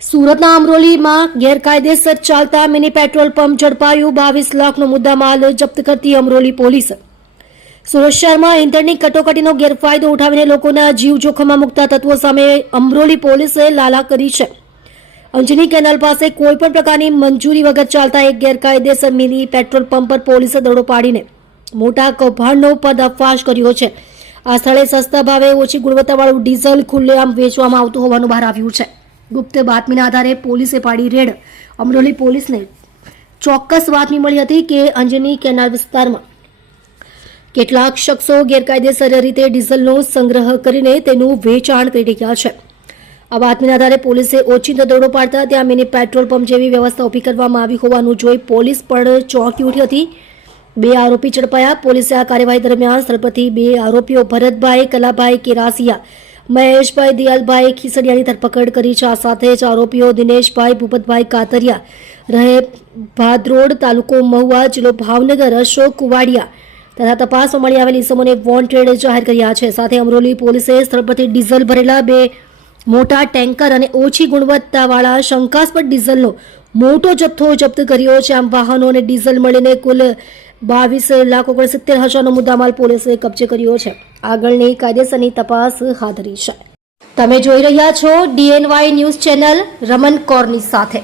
સુરતના અમરોલીમાં ગેરકાયદેસર ચાલતા મિની પેટ્રોલ પંપ ઝડપાયું। 22 લાખનો મુદ્દામાલ જપ્ત કરતી અમરોલી પોલીસ। સુરત શહેરમાં ઇંધણની કટોકટીનો ગેરફાયદો ઉઠાવીને લોકોના જીવ જોખમમાં મૂકતા તત્વો સામે અમરોલી પોલીસે લાલા કરી છે। અંજની કેનાલ પાસે કોઈપણ પ્રકારની મંજૂરી વગર ચાલતા એક ગેરકાયદેસર મિની પેટ્રોલ પંપ પર પોલીસે દરોડો પાડીને મોટા કૌભાંડનો પર્દાફાશ કર્યો છે। આ સ્થળે સસ્તા ભાવે ઓછી ગુણવત્તાવાળું ડીઝલ ખુલ્લેઆમ વેચવામાં આવતું હોવાનું બહાર આવ્યું છે। ગુપ્ત બાતમીના આધારે પોલીસે પાડી રેડ। અમરોલી પોલીસને ચોક્કસ બાતમી મળી હતી કે અંજની કેનાલ વિસ્તારમાં કેટલાક શખ્સો ગેરકાયદેસર રીતે ડીઝલનો સંગ્રહ કરીને તેનું વેચાણ કરી રહ્યા છે। આ બાતમીના આધારે પોલીસે ઓચિંતો દરોડો પાડતા ત્યાં મિની પેટ્રોલ પંપ જેવી વ્યવસ્થા ઊભી કરવામાં આવી હોવાનું જોઈ પોલીસ પણ ચોંકી ઉઠી હતી। 2 આરોપી ઝડપાયા। પોલીસે આ કાર્યવાહી દરમિયાન સ્થળ પરથી 2 આરોપીઓ ભરતભાઈ કલાભાઈ કેરાસિયા, મહેશભાઈ દિયાલભાઈ ખીસડિયાની ધરપકડ કરી છે। આ સાથે જ આરોપીઓ દિનેશભાઈ ભૂપતભાઈ કાતરિયા રહે ભાદરોડ, તાલુકો મહુવા, જિલ્લો ભાવનગર, અશોક કુવાડિયા તથા તપાસમાં મળી આવેલ ઇસમોને વોન્ટેડ જાહેર કર્યા છે। સાથે અમરોલી પોલીસે સ્થળ પરથી ડીઝલ ભરેલા 2 મોટા ટેન્કર અને ઓછી ગુણવત્તાવાળા શંકાસ્પદ ડીઝલનો મોટો જથ્થો જપ્ત કર્યો છે। આમ વાહનો અને ડીઝલ મળીને કુલ 22,69,000નો મુદ્દામાલ પોલીસે કબજે કર્યો છે। આગળની કાયદેસરની તપાસ હાથ ધરી છે। તમે જોઈ રહ્યા છો DNY ન્યૂઝ ચેનલ રમન કૌરની સાથે।